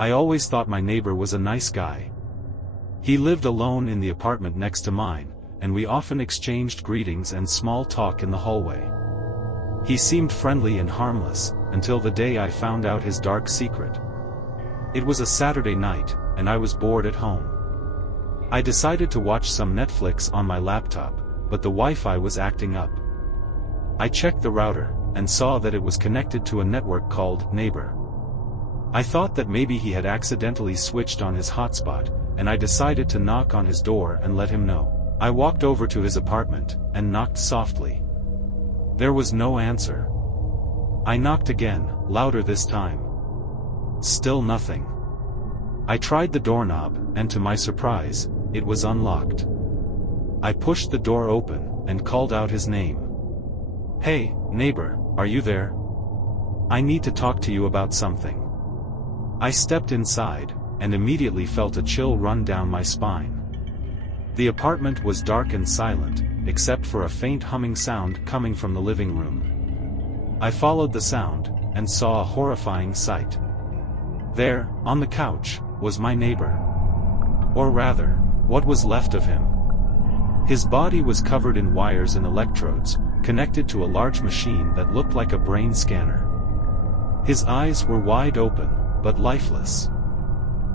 I always thought my neighbor was a nice guy. He lived alone in the apartment next to mine, and we often exchanged greetings and small talk in the hallway. He seemed friendly and harmless, until the day I found out his dark secret. It was a Saturday night, and I was bored at home. I decided to watch some Netflix on my laptop, but the Wi-Fi was acting up. I checked the router, and saw that it was connected to a network called Neighbor. I thought that maybe he had accidentally switched on his hotspot, and I decided to knock on his door and let him know. I walked over to his apartment, and knocked softly. There was no answer. I knocked again, louder this time. Still nothing. I tried the doorknob, and to my surprise, it was unlocked. I pushed the door open, and called out his name. "Hey, neighbor, are you there? I need to talk to you about something." I stepped inside, and immediately felt a chill run down my spine. The apartment was dark and silent, except for a faint humming sound coming from the living room. I followed the sound, and saw a horrifying sight. There, on the couch, was my neighbor. Or rather, what was left of him. His body was covered in wires and electrodes, connected to a large machine that looked like a brain scanner. His eyes were wide open, but lifeless.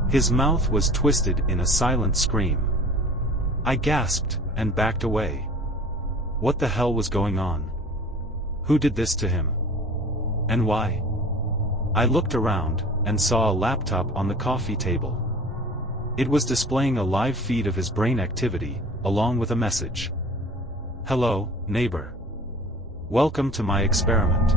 His mouth was twisted in a silent scream. I gasped, and backed away. What the hell was going on? Who did this to him? And why? I looked around, and saw a laptop on the coffee table. It was displaying a live feed of his brain activity, along with a message. "Hello, neighbor. Welcome to my experiment.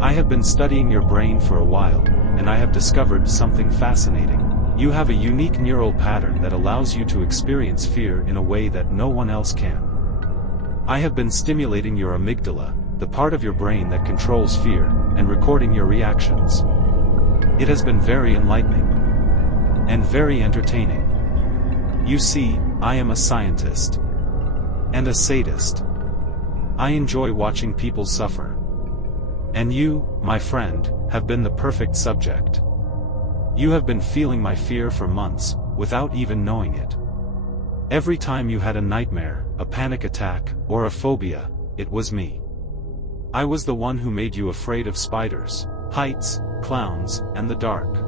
I have been studying your brain for a while, and I have discovered something fascinating. You have a unique neural pattern that allows you to experience fear in a way that no one else can. I have been stimulating your amygdala, the part of your brain that controls fear, and recording your reactions. It has been very enlightening. And very entertaining. You see, I am a scientist. And a sadist. I enjoy watching people suffer. And you, my friend, have been the perfect subject. You have been feeling my fear for months, without even knowing it. Every time you had a nightmare, a panic attack, or a phobia, it was me. I was the one who made you afraid of spiders, heights, clowns, and the dark.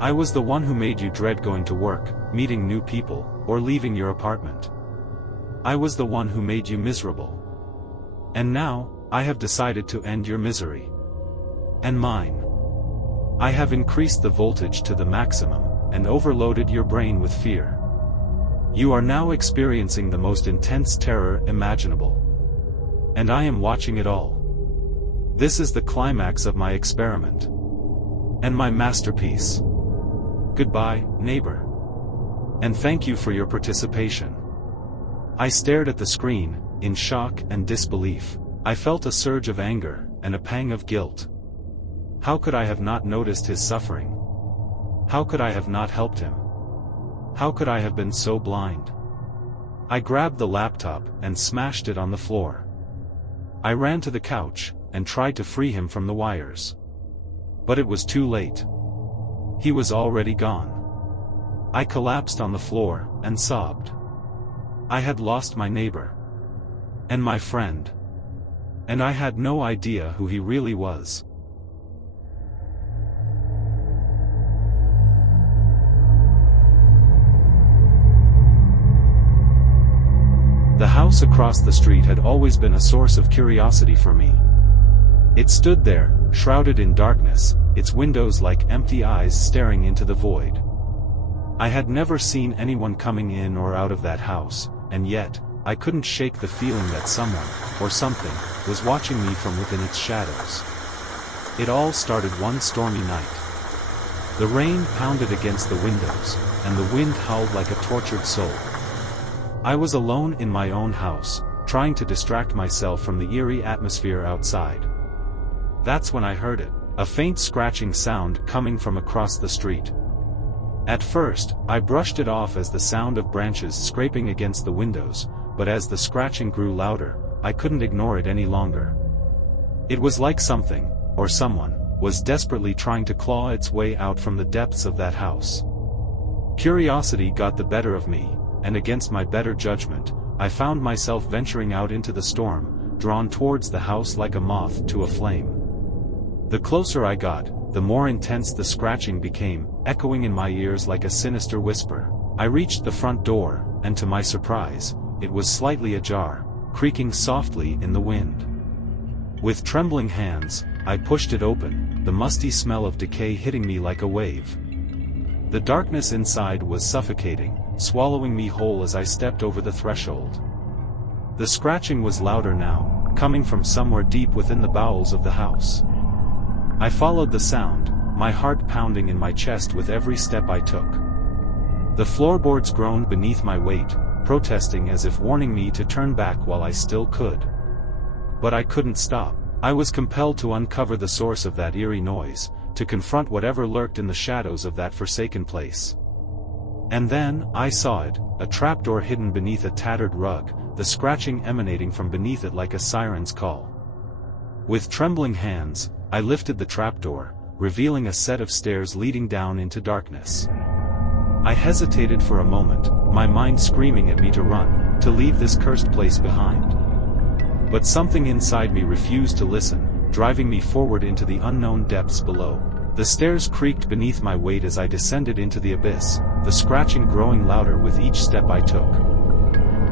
I was the one who made you dread going to work, meeting new people, or leaving your apartment. I was the one who made you miserable. And now, I have decided to end your misery. And mine. I have increased the voltage to the maximum, and overloaded your brain with fear. You are now experiencing the most intense terror imaginable. And I am watching it all. This is the climax of my experiment. And my masterpiece. Goodbye, neighbor. And thank you for your participation." I stared at the screen, in shock and disbelief. I felt a surge of anger, and a pang of guilt. How could I have not noticed his suffering? How could I have not helped him? How could I have been so blind? I grabbed the laptop, and smashed it on the floor. I ran to the couch, and tried to free him from the wires. But it was too late. He was already gone. I collapsed on the floor, and sobbed. I had lost my neighbor. And my friend. And I had no idea who he really was. The house across the street had always been a source of curiosity for me. It stood there, shrouded in darkness, its windows like empty eyes staring into the void. I had never seen anyone coming in or out of that house, and yet, I couldn't shake the feeling that someone, or something, was watching me from within its shadows. It all started one stormy night. The rain pounded against the windows, and the wind howled like a tortured soul. I was alone in my own house, trying to distract myself from the eerie atmosphere outside. That's when I heard it, a faint scratching sound coming from across the street. At first, I brushed it off as the sound of branches scraping against the windows, but as the scratching grew louder, I couldn't ignore it any longer. It was like something, or someone, was desperately trying to claw its way out from the depths of that house. Curiosity got the better of me, and against my better judgment, I found myself venturing out into the storm, drawn towards the house like a moth to a flame. The closer I got, the more intense the scratching became, echoing in my ears like a sinister whisper. I reached the front door, and to my surprise, it was slightly ajar, creaking softly in the wind. With trembling hands, I pushed it open, the musty smell of decay hitting me like a wave. The darkness inside was suffocating, swallowing me whole as I stepped over the threshold. The scratching was louder now, coming from somewhere deep within the bowels of the house. I followed the sound, my heart pounding in my chest with every step I took. The floorboards groaned beneath my weight, protesting as if warning me to turn back while I still could. But I couldn't stop. I was compelled to uncover the source of that eerie noise, to confront whatever lurked in the shadows of that forsaken place. And then, I saw it, a trapdoor hidden beneath a tattered rug, the scratching emanating from beneath it like a siren's call. With trembling hands, I lifted the trapdoor, revealing a set of stairs leading down into darkness. I hesitated for a moment, my mind screaming at me to run, to leave this cursed place behind. But something inside me refused to listen, driving me forward into the unknown depths below. The stairs creaked beneath my weight as I descended into the abyss, the scratching growing louder with each step I took.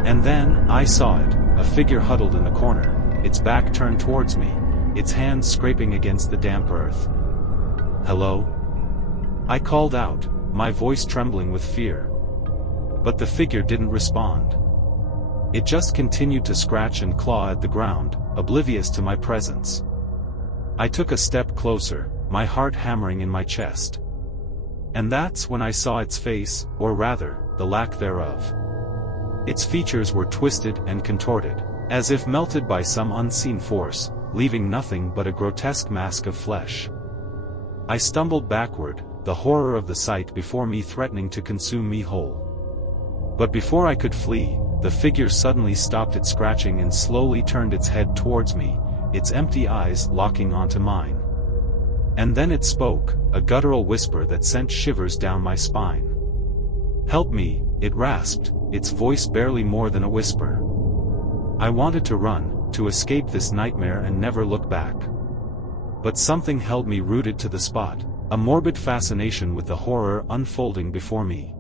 And then, I saw it, a figure huddled in the corner, its back turned towards me, its hands scraping against the damp earth. "Hello?" I called out, my voice trembling with fear. But the figure didn't respond. It just continued to scratch and claw at the ground, oblivious to my presence. I took a step closer, my heart hammering in my chest. And that's when I saw its face, or rather, the lack thereof. Its features were twisted and contorted, as if melted by some unseen force, leaving nothing but a grotesque mask of flesh. I stumbled backward, the horror of the sight before me threatening to consume me whole. But before I could flee, the figure suddenly stopped its scratching and slowly turned its head towards me, its empty eyes locking onto mine. And then it spoke, a guttural whisper that sent shivers down my spine. "Help me," it rasped, its voice barely more than a whisper. I wanted to run, to escape this nightmare and never look back. But something held me rooted to the spot, a morbid fascination with the horror unfolding before me.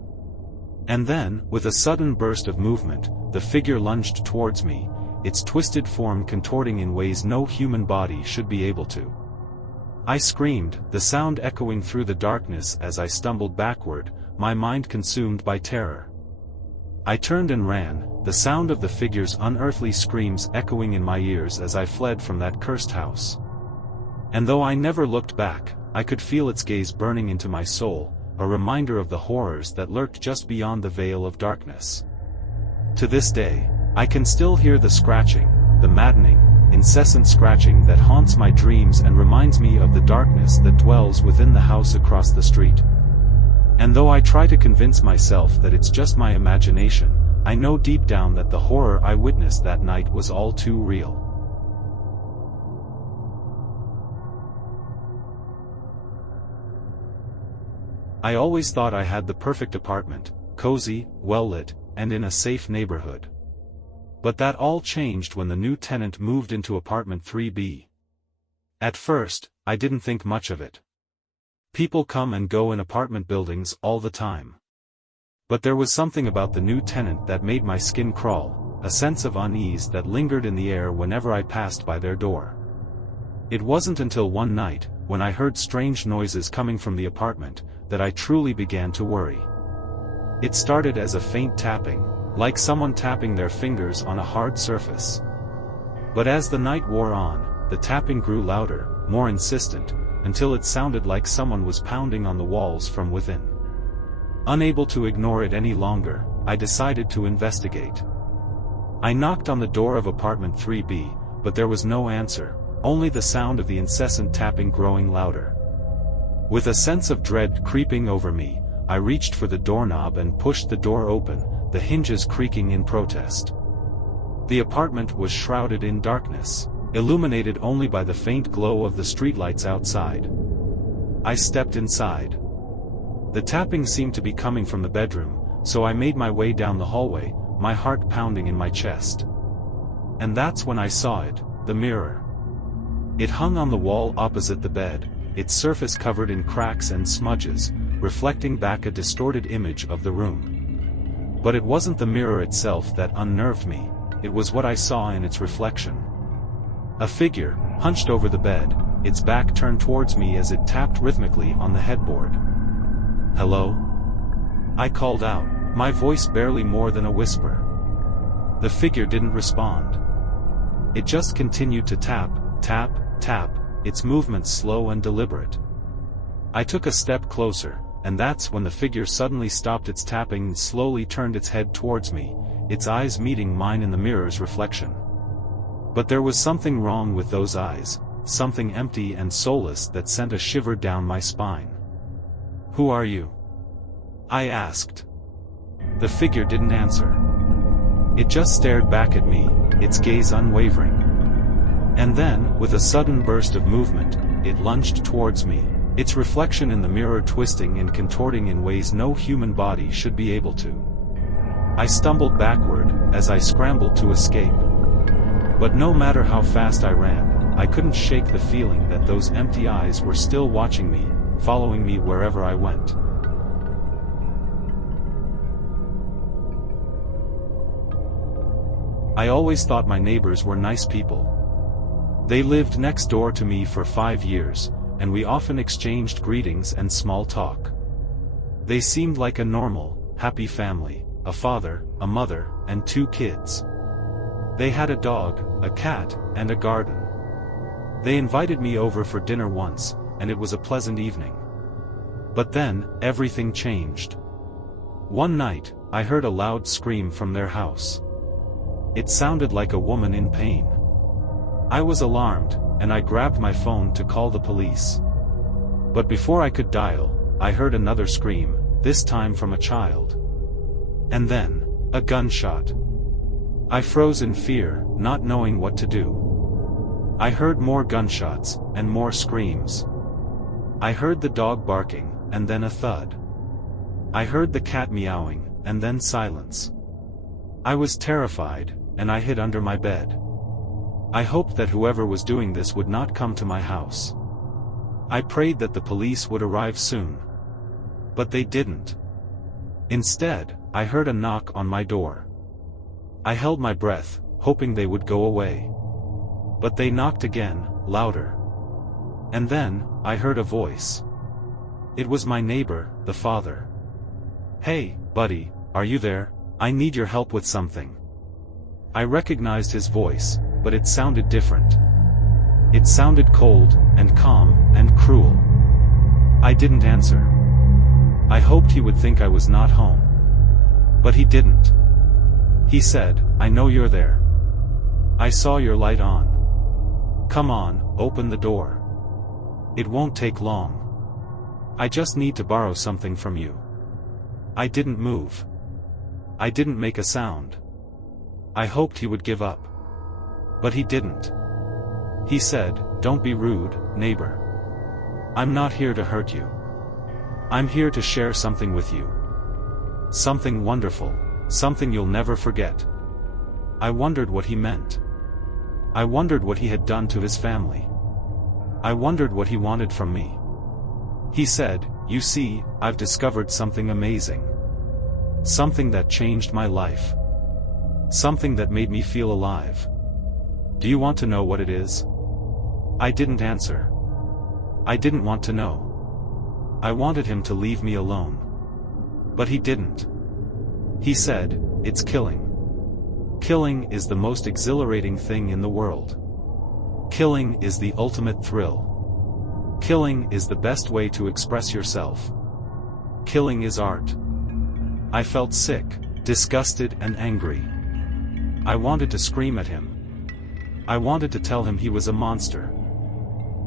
And then, with a sudden burst of movement, the figure lunged towards me, its twisted form contorting in ways no human body should be able to. I screamed, the sound echoing through the darkness as I stumbled backward, my mind consumed by terror. I turned and ran, the sound of the figure's unearthly screams echoing in my ears as I fled from that cursed house. And though I never looked back, I could feel its gaze burning into my soul, a reminder of the horrors that lurked just beyond the veil of darkness. To this day, I can still hear the scratching, the maddening, incessant scratching that haunts my dreams and reminds me of the darkness that dwells within the house across the street. And though I try to convince myself that it's just my imagination, I know deep down that the horror I witnessed that night was all too real. I always thought I had the perfect apartment, cozy, well-lit, and in a safe neighborhood. But that all changed when the new tenant moved into apartment 3B. At first, I didn't think much of it. People come and go in apartment buildings all the time. But there was something about the new tenant that made my skin crawl, a sense of unease that lingered in the air whenever I passed by their door. It wasn't until one night, when I heard strange noises coming from the apartment, that I truly began to worry. It started as a faint tapping, like someone tapping their fingers on a hard surface. But as the night wore on, the tapping grew louder, more insistent, until it sounded like someone was pounding on the walls from within. Unable to ignore it any longer, I decided to investigate. I knocked on the door of apartment 3B, but there was no answer, only the sound of the incessant tapping growing louder. With a sense of dread creeping over me, I reached for the doorknob and pushed the door open, the hinges creaking in protest. The apartment was shrouded in darkness. illuminated only by the faint glow of the streetlights outside. I stepped inside. The tapping seemed to be coming from the bedroom, so I made my way down the hallway, my heart pounding in my chest. And that's when I saw it, the mirror. It hung on the wall opposite the bed, its surface covered in cracks and smudges, reflecting back a distorted image of the room. But it wasn't the mirror itself that unnerved me, it was what I saw in its reflection. A figure, hunched over the bed, its back turned towards me as it tapped rhythmically on the headboard. "Hello?" I called out, my voice barely more than a whisper. The figure didn't respond. It just continued to tap, tap, tap, its movements slow and deliberate. I took a step closer, and that's when the figure suddenly stopped its tapping and slowly turned its head towards me, its eyes meeting mine in the mirror's reflection. But there was something wrong with those eyes, something empty and soulless that sent a shiver down my spine. "Who are you?" I asked. The figure didn't answer. It just stared back at me, its gaze unwavering. And then, with a sudden burst of movement, it lunged towards me, its reflection in the mirror twisting and contorting in ways no human body should be able to. I stumbled backward, as I scrambled to escape. But no matter how fast I ran, I couldn't shake the feeling that those empty eyes were still watching me, following me wherever I went. I always thought my neighbors were nice people. They lived next door to me for 5 years, and we often exchanged greetings and small talk. They seemed like a normal, happy family, a father, a mother, and 2 kids. They had a dog, a cat, and a garden. They invited me over for dinner once, and it was a pleasant evening. But then, everything changed. One night, I heard a loud scream from their house. It sounded like a woman in pain. I was alarmed, and I grabbed my phone to call the police. But before I could dial, I heard another scream, this time from a child. And then, a gunshot. I froze in fear, not knowing what to do. I heard more gunshots, and more screams. I heard the dog barking, and then a thud. I heard the cat meowing, and then silence. I was terrified, and I hid under my bed. I hoped that whoever was doing this would not come to my house. I prayed that the police would arrive soon. But they didn't. Instead, I heard a knock on my door. I held my breath, hoping they would go away. But they knocked again, louder. And then, I heard a voice. It was my neighbor, the father. "Hey, buddy, are you there? I need your help with something." I recognized his voice, but it sounded different. It sounded cold, and calm, and cruel. I didn't answer. I hoped he would think I was not home. But he didn't. He said, "I know you're there. I saw your light on. Come on, open the door. It won't take long. I just need to borrow something from you." I didn't move. I didn't make a sound. I hoped he would give up. But he didn't. He said, "Don't be rude, neighbor. I'm not here to hurt you. I'm here to share something with you. Something wonderful, something you'll never forget." I wondered what he meant. I wondered what he had done to his family. I wondered what he wanted from me. He said, "You see, I've discovered something amazing. Something that changed my life. Something that made me feel alive. Do you want to know what it is?" I didn't answer. I didn't want to know. I wanted him to leave me alone. But he didn't. He said, "It's killing. Killing is the most exhilarating thing in the world. Killing is the ultimate thrill. Killing is the best way to express yourself. Killing is art." I felt sick, disgusted and angry. I wanted to scream at him. I wanted to tell him he was a monster.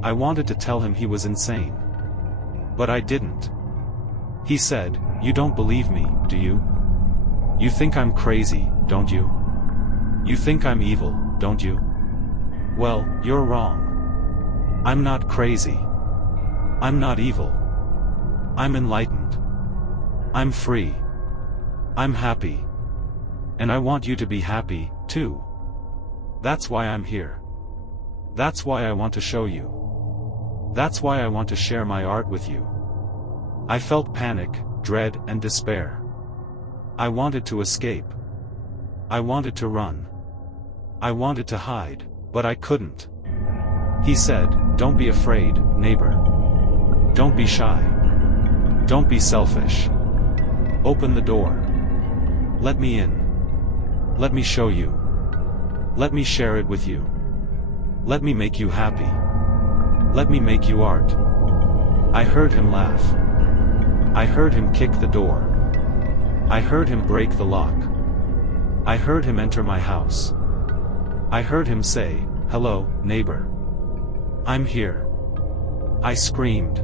I wanted to tell him he was insane. But I didn't. He said, "You don't believe me, do you? You think I'm crazy, don't you? You think I'm evil, don't you? Well, you're wrong. I'm not crazy. I'm not evil. I'm enlightened. I'm free. I'm happy. And I want you to be happy, too. That's why I'm here. That's why I want to show you. That's why I want to share my art with you. I felt panic, dread, and despair. I wanted to escape. I wanted to run. I wanted to hide, but I couldn't. He said, "Don't be afraid, neighbor. Don't be shy. Don't be selfish. Open the door. Let me in. Let me show you. Let me share it with you. Let me make you happy. Let me make you art." I heard him laugh. I heard him kick the door. I heard him break the lock. I heard him enter my house. I heard him say, "Hello, neighbor. I'm here." I screamed.